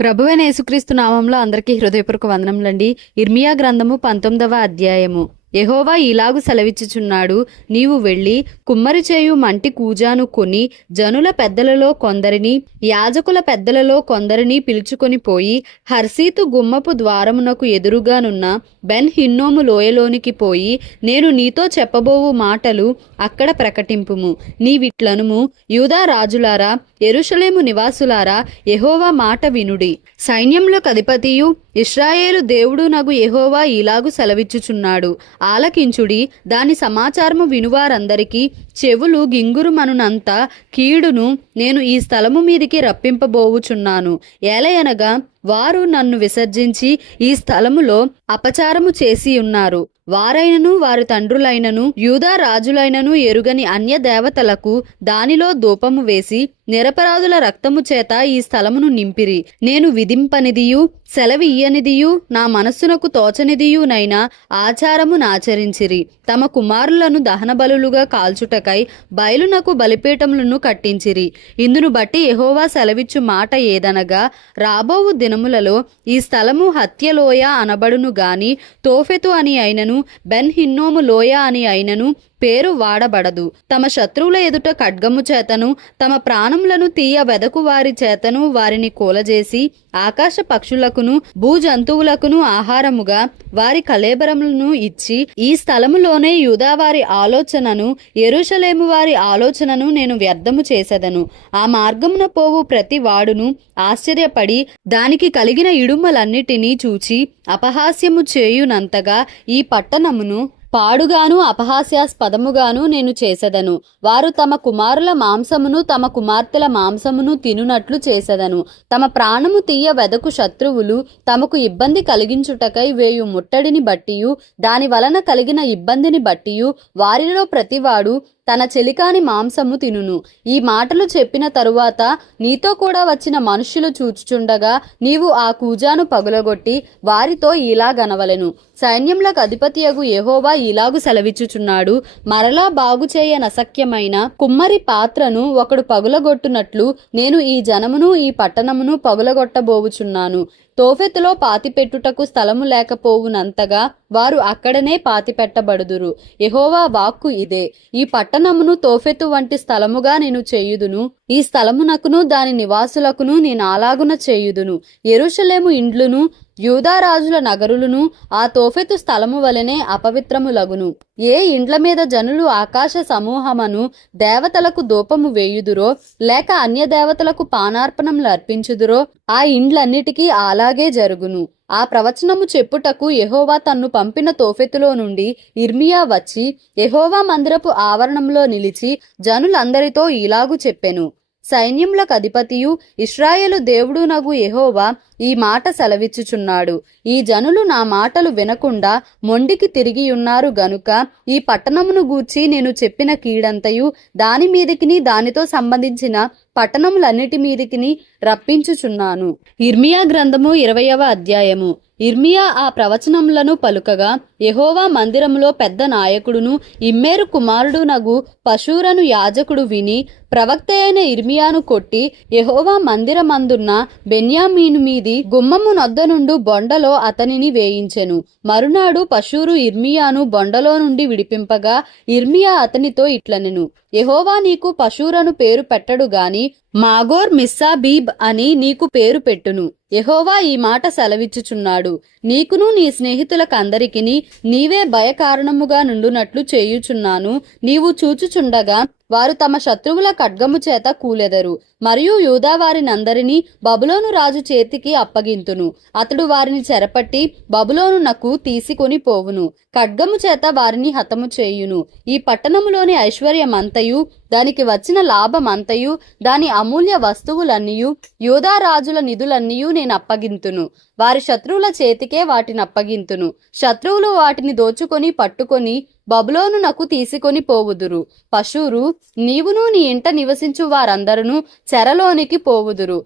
ప్రభువైన యేసుక్రీస్తు నామంలో అందరికీ హృదయపూర్వక వందనములండి. ఇర్మియా గ్రంథము 19వ అధ్యాయము. యెహోవా ఇలాగు సెలవిచ్చుచున్నాడు, నీవు వెళ్ళి కుమ్మరి చేయు మంటి కూజాను కొని జనుల పెద్దలలో కొందరిని యాజకుల పెద్దలలో కొందరిని పిలుచుకొని పోయి హర్సీతు గుమ్మపు ద్వారమునకు ఎదురుగానున్న బెన్ హిన్నోము లోయలోనికి పోయి నేను నీతో చెప్పబోవు మాటలు అక్కడ ప్రకటింపుము. నీవిట్లనుము, యూదా రాజులారా, యెరూషలేము నివాసులారా, యెహోవా మాట వినుడి. సైన్యములకు అధిపతియు ఇశ్రాయేలు దేవుడు నగు యెహోవా ఇలాగు సెలవిచ్చుచున్నాడు, ఆలకించుడి. దాని సమాచారము వినువారందరికీ చెవులు గింగురుమనునంత కీడును నేను ఈ స్థలము మీదికి రప్పింపబోవుచున్నాను. ఏలయనగా వారు నన్ను విసర్జించి ఈ స్థలములో అపచారము చేసి ఉన్నారు. వారైనను వారి తండ్రులైనను యూదా రాజులైనను ఎరుగని అన్య దేవతలకు దానిలో ధూపము వేసి నిరపరాధుల రక్తము చేత ఈ స్థలమును నింపిరి. నేను విధింపనిదియు సెలవియ్యనిదియు నా మనస్సునకు తోచనిదియునైనా ఆచారము నాచరించిరి. తమ కుమారులను దహన బలులుగా కాల్చుటకై బయలునకు బలిపీఠములను కట్టించిరి. ఇందును బట్టి యెహోవా సెలవిచ్చు మాట ఏదనగా, రాబోవు దినములలో ఈ స్థలము హత్యలోయ అనబడును గాని తోఫెతు అని అయినను బెన్ హిన్నోము లోయ అని అయినను పేరు వాడబడదు. తమ శత్రువుల ఎదుట ఖడ్గము చేతను తమ ప్రాణములను తీయ వెదకు వారి చేతను వారిని కూలజేసి ఆకాశ పక్షులకును భూజంతువులకును ఆహారముగా వారి కళేబరములను ఇచ్చి ఈ స్థలములోనే యూదా వారి ఆలోచనను యెరూషలేము వారి ఆలోచనను నేను వ్యర్థము చేసెదను. ఆ మార్గమున పోవు ప్రతి వాడును ఆశ్చర్యపడి దానికి కలిగిన ఇడుమలన్నిటినీ చూచి అపహాస్యము చేయునంతగా ఈ పట్టణమును పాడుగాను అపహాస్యాస్పదముగాను నేను చేసెదను. వారు తమ కుమారుల మాంసమును తమ కుమార్తెల మాంసమును తినునట్లు చేసెదను. తమ ప్రాణము తీయ వెదకు శత్రువులు తమకు ఇబ్బంది కలిగించుటకై వేయు ముట్టడిని బట్టియు దాని వలన కలిగిన ఇబ్బందిని బట్టియు వారిలో ప్రతివాడు తన చెలికాని మాంసము తినును. ఈ మాటలు చెప్పిన తరువాత నీతో కూడా వచ్చిన మనుష్యులు చూచుచుండగా నీవు ఆ కూజాను పగులగొట్టి వారితో ఇలాగనవలెను, సైన్యములకు అధిపతియగు యెహోవా ఇలాగు సెలవిచ్చుచున్నాడు, మరలా బాగు చేయనశక్యమైన కుమ్మరి పాత్రను ఒకడు పగులగొట్టునట్లు నేను ఈ జనమును ఈ పట్టణమును పగులగొట్టబోవుచున్నాను. తోఫెతులో పాతిపెట్టుటకు స్థలము లేకపోవునంతగా వారు అక్కడనే పాతిపెట్టబడుదురు. యెహోవా వాక్కు ఇదే. ఈ పట్టణమును తోఫెతు వంటి స్థలముగా నేను చేయుదును. ఈ స్థలమునకును దాని నివాసులకును నేను అలాగున చేయుదును. యెరూషలేము ఇండ్లును యూదా రాజుల నగరులను ఆ తోఫెతు స్థలము వలనే అపవిత్రములగును. ఏ ఇండ్ల మీద జనులు ఆకాశ సమూహమను దేవతలకు ధూపము వేయుదురో లేక అన్య దేవతలకు పానార్పణములు అర్పించుదురో ఆ ఇండ్లన్నిటికీ అలాగే జరుగును. ఆ ప్రవచనము చెప్పుటకు యెహోవా తన్ను పంపిన తోఫెతులో నుండి ఇర్మియా వచ్చి యెహోవా మందిరపు ఆవరణంలో నిలిచి జనులందరితో ఇలాగు చెప్పెను, సైన్యములకు అధిపతియు ఇశ్రాయేలు దేవుడు నగు యెహోవా ఈ మాట సెలవిచ్చుచున్నాడు, ఈ జనులు నా మాటలు వినకుండా మొండికి తిరిగియున్నారు గనుక ఈ పట్టణమును గూర్చి నేను చెప్పిన కీడంతయు దాని మీదికిని దానితో సంబంధించిన పట్టణములన్నిటి మీదికిని రప్పించుచున్నాను. ఇర్మియా గ్రంథము 20వ అధ్యాయము. ఇర్మియా ఆ ప్రవచనములను పలుకగా యెహోవా మందిరములో పెద్ద నాయకుడును ఇమ్మేరు కుమారుడు నగు పషూరను యాజకుడు విని ప్రవక్త అయిన ఇర్మియాను కొట్టి యెహోవా మందిరమందున్న బెన్యామీను మీది గుమ్మము నొద్ద నుండు బొండలో అతనిని వేయించెను. మరునాడు పషూరు ఇర్మియాను బొండలో నుండి విడిపింపగా ఇర్మియా అతనితో ఇట్లనెను, యెహోవా నీకు పషూరను పేరు పెట్టడు గాని మాగోర్ మిస్సాబీబ్ అని నీకు పేరు పెట్టును. యెహోవా ఈ మాట సెలవిచ్చుచున్నాడు, నీకును నీ స్నేహితులకందరికిని నీవే భయకారణముగా నుండునట్లు చేయుచున్నాను. నీవు చూచుచుండగా వారు తమ శత్రువుల ఖడ్గము చేత కూలెదరు. మరియు యూదా వారినందరినీ బబులోను రాజు చేతికి అప్పగింతును. అతడు వారిని చెరపట్టి బబులోనునకు తీసుకొని పోవును. ఖడ్గము చేత వారిని హతము చేయును. ఈ పట్టణములోని ఐశ్వర్యమంతయు దానికి వచ్చిన లాభమంతయు దాని అమూల్య వస్తువులన్నీయు యూదా రాజుల నిధులన్నీయు నేను అప్పగింతును. వారి శత్రువుల చేతికే వాటిని అప్పగింతును. శత్రువులు వాటిని దోచుకొని పట్టుకొని బబులోనునకు తీసుకొని పోవుదురు. పషూరు, నీవును నీ ఇంట నివసించు వారందరూ చెరలోనికి పోవుదురు.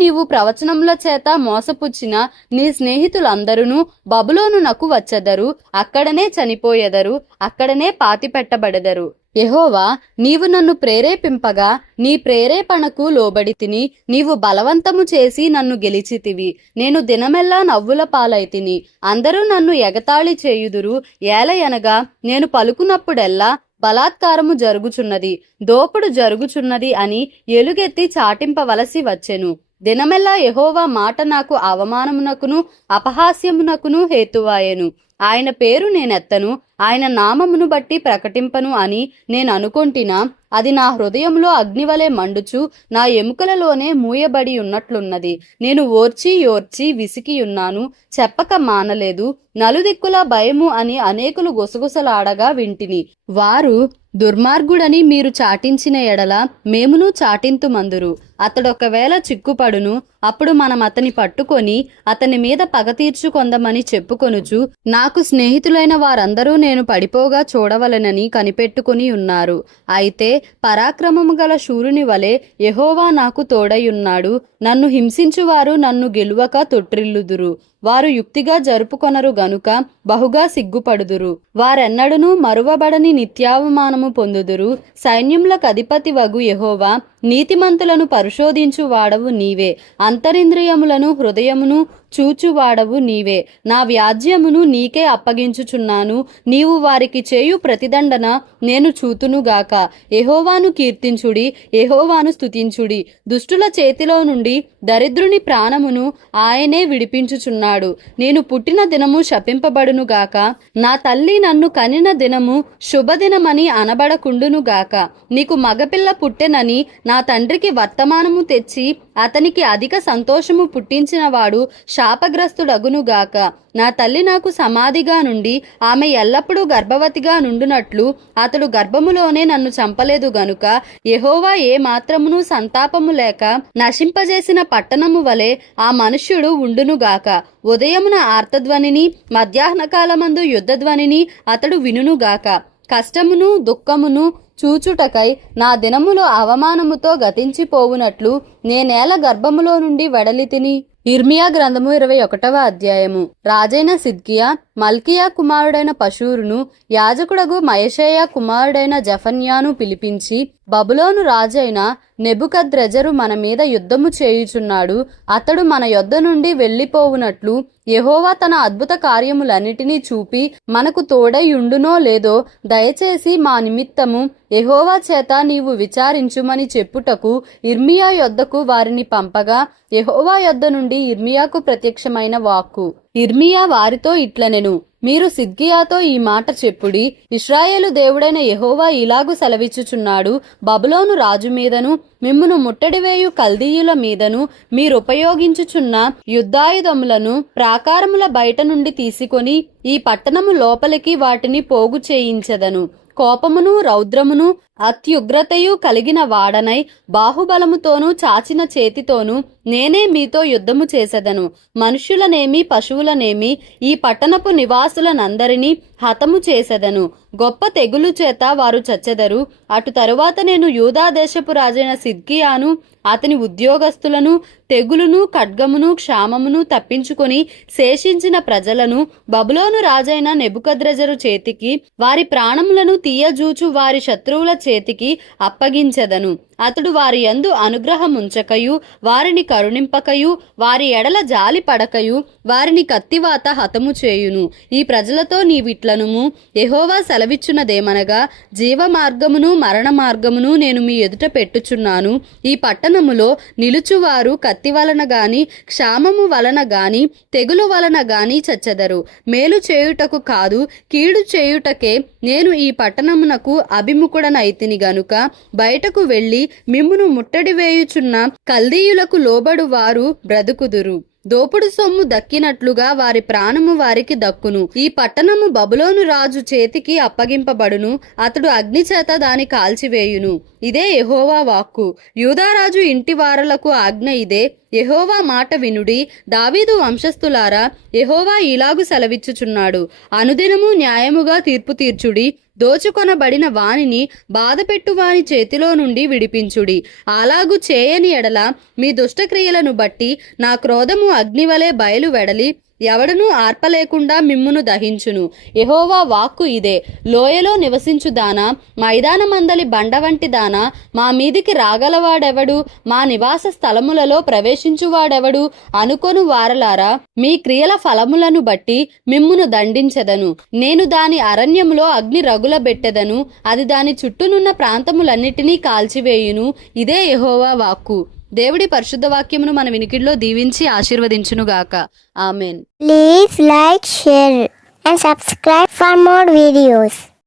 నీవు ప్రవచనముల చేత మోసపుచ్చిన నీ స్నేహితులందరూ బబులోనునకు వచ్చెదరు. అక్కడనే చనిపోయెదరు, అక్కడనే పాతిపెట్టబడెదరు. యెహోవా, నీవు నన్ను ప్రేరేపింపగా నీ ప్రేరేపణకు లోబడి తిని, నీవు బలవంతము చేసి నన్ను గెలిచితివి. నేను దినమెల్లా నవ్వుల పాలైతిని. అందరూ నన్ను ఎగతాళి చేయుదురు. ఏలయనగా నేను పలుకున్నప్పుడెల్లా బలాత్కారము జరుగుచున్నది, దోపుడు జరుగుచున్నది అని ఎలుగెత్తి చాటింపవలసి వచ్చెను. దినమెల్లా యెహోవా మాట నాకు అవమానమునకును అపహాస్యమునకును హేతువాయెను. ఆయన పేరు నేనెత్తను, ఆయన నామమును బట్టి ప్రకటింపను అని నేను అనుకొంటినా, అది నా హృదయంలో అగ్నివలే మండుచు నా ఎముకలలోనే మూయబడి ఉన్నట్లున్నది. నేను ఓర్చి విసికియున్నాను, చెప్పక మానలేదు. నలుదిక్కుల భయము అని అనేకులు గుసగుసలాడగా వింటిని. వారు దుర్మార్గుడని మీరు చాటించిన ఎడల మేమును చాటింతుమందురు. అతడొకవేళ చిక్కుపడును, అప్పుడు మనం అతని పట్టుకొని అతని మీద పగ తీర్చుకొందమని చెప్పుకొనుచు, నాకు స్నేహితులైన వారందరూ నేను పడిపోగా చూడవలెనని కనిపెట్టుకుని ఉన్నారు. అయితే పరాక్రమము గల శూరుని వలె యెహోవా నాకు తోడయున్నాడు. నన్ను హింసించువారు నన్ను గెలువక తొట్రిల్లుదురు. వారు యుక్తిగా జరుపుకొనరు గనుక బహుగా సిగ్గుపడుదురు. వారెన్నడను మరువబడని నిత్యావమానము పొందుదురు. సైన్యములకు అధిపతి వగు యెహోవా, నీతిమంతులను పరిశోధించు వాడవు నీవే. అంతరింద్రియములను హృదయమును చూచువాడవు నీవే. నా వ్యాజ్యమును నీకే అప్పగించుచున్నాను. నీవు వారికి చేయు ప్రతిదండన నేను చూతునుగాక. యెహోవాను కీర్తించుడి, యెహోవాను స్తుతించుడి. దుష్టుల చేతిలో నుండి దరిద్రుని ప్రాణమును ఆయనే విడిపించుచున్నాడు. నేను పుట్టిన దినము శపింపబడునుగాక. నా తల్లి నన్ను కనిన దినము శుభదినమని అనబడకుండునుగాక. నీకు మగపిల్ల పుట్టెనని నా తండ్రికి వర్తమానము తెచ్చి అతనికి అధిక సంతోషము పుట్టించిన వాడు శాపగ్రస్తుడగునుగాక. నా తల్లి నాకు సమాధిగా నుండి ఆమె ఎల్లప్పుడూ గర్భవతిగా నుండునట్లు అతడు గర్భములోనే నన్ను చంపలేదు గనుక యెహోవా ఏ మాత్రమును సంతాపము లేక నశింపజేసిన పట్టణము వలె ఆ మనుష్యుడు ఉండునుగాక. ఉదయమున ఆర్తధ్వనిని మధ్యాహ్న కాలమందు యుద్ధధ్వనిని అతడు వినుగాక. కష్టమును దుఃఖమును చూచుటకై నా దినములో అవమానముతో గతించిపోవునట్లు నేనేల గర్భములో నుండి వెడలితిని. ఇర్మియా గ్రంథము 21వ అధ్యాయము. రాజైన సిద్కియా మల్కియా కుమారుడైన పషూరును, యాజకుడగు మయషేయ కుమారుడైన జఫన్యాను పిలిపించి, బబులోను రాజైన నెబుకద్రెజరు మన మీద యుద్ధము చేయుచున్నాడు. అతడు మన యొద్ద నుండి వెళ్ళిపోవునట్లు యెహోవా తన అద్భుత కార్యములన్నిటినీ చూపి మనకు తోడయుండునో లేదో దయచేసి మా నిమిత్తము యెహోవా చేత నీవు విచారించుమని చెప్పుటకు ఇర్మియా యొద్దకు వారిని పంపగా, యెహోవా యొద్ద నుండి ఇర్మియాకు ప్రత్యక్షమైన వాక్కు. ఇర్మియా వారితో ఇట్లనెను, మీరు సిద్కియాతో ఈ మాట చెప్పుడి. ఇశ్రాయేలు దేవుడైన యెహోవా ఇలాగు సెలవిచ్చుచున్నాడు, బబులోను రాజు మీదను మిమ్మును ముట్టడివేయు కల్దీయుల మీదను మీరుపయోగించుచున్న యుద్ధాయుధములను ప్రాకారముల బయట నుండి తీసుకొని ఈ పట్టణము లోపలికి వాటిని పోగు చేయించెదను. కోపమును రౌద్రమును అత్యుగ్రతయు కలిగిన వాడనై బాహుబలముతోనూ చాచిన చేతితోనూ నేనే మీతో యుద్ధము చేసెదను. మనుష్యులనేమి పశువులనేమి ఈ పట్టణపు నివాసులనందరినీ హతము చేసెదను. గొప్ప తెగులు చేత వారు చచ్చెదరు. అటు తరువాత నేను యూదా దేశపు రాజైన సిద్కియాను అతని ఉద్యోగస్తులను తెగులును ఖడ్గమును క్షామమును తప్పించుకొని శేషించిన ప్రజలను బబులోను రాజైన నెబుకద్రెజరు చేతికి వారి ప్రాణములను తీయజూచు వారి శత్రువుల చేతికి అప్పగించెదను. అతడు వారి యందు అనుగ్రహముంచకయు వారిని కరుణింపకయు వారి ఎడల జాలి పడకయు వారిని కత్తివాత హతము చేయును. ఈ ప్రజలతో నీవిట్లనుము, యెహోవా సెలవిచ్చున్నదేమనగా, జీవ మార్గమును మరణ మార్గమును నేను మీ ఎదుట పెట్టుచున్నాను. ఈ పట్టణములో నిలుచువారు కత్తి వలన గాని క్షామము వలన గాని తెగులు వలన గాని చచ్చెదరు. మేలు చేయుటకు కాదు కీడు చేయుటకే నేను ఈ పట్టణమునకు అభిముఖుడనైతిని గనుక బయటకు వెళ్ళి మిమ్మును ముట్టడి వేయుచున్న కల్దీయులకు లోబడు వారు బ్రతుకుదురు. దోపుడు సొమ్ము దక్కినట్లుగా వారి ప్రాణము వారికి దక్కును. ఈ పట్టణము బబులోను రాజు చేతికి అప్పగింపబడును. అతడు అగ్ని చేత దాని కాల్చివేయును. ఇదే యెహోవా వాక్కు. యూదారాజు ఇంటి వారలకు ఆజ్ఞ ఇదే. యెహోవా మాట వినుడి. దావీదు వంశస్థులారా, యెహోవా ఇలాగు సెలవిచ్చుచున్నాడు, అనుదినము న్యాయముగా తీర్పు తీర్చుడి. దోచుకొనబడిన వానిని బాధపెట్టు వాని చేతిలో నుండి విడిపించుడి. అలాగు చేయని ఎడల మీ దుష్టక్రియలను బట్టి నా క్రోధము అగ్నివలే బయలు వెడలి ఎవడును ఆర్పలేకుండా మిమ్మును దహించును. యెహోవా వాక్కు ఇదే. లోయలో నివసించుదానా, మైదానమందలి బండ వంటి దానా, మా మీదికి రాగలవాడెవడు, మా నివాస స్థలములలో ప్రవేశించువాడెవడు అనుకొను వారలారా, మీ క్రియల ఫలములను బట్టి మిమ్మును దండించెదను. నేను దాని అరణ్యములో అగ్ని రగులబెట్టెదను, అది దాని చుట్టూనున్న ప్రాంతములన్నిటినీ కాల్చివేయును. ఇదే యెహోవా వాక్కు. దేవుడి పరిశుద్ధ వాక్యమును మన వినికిడిలో దీవించి ఆశీర్వదించునుగాక. Amen. Please like, share and subscribe for more videos.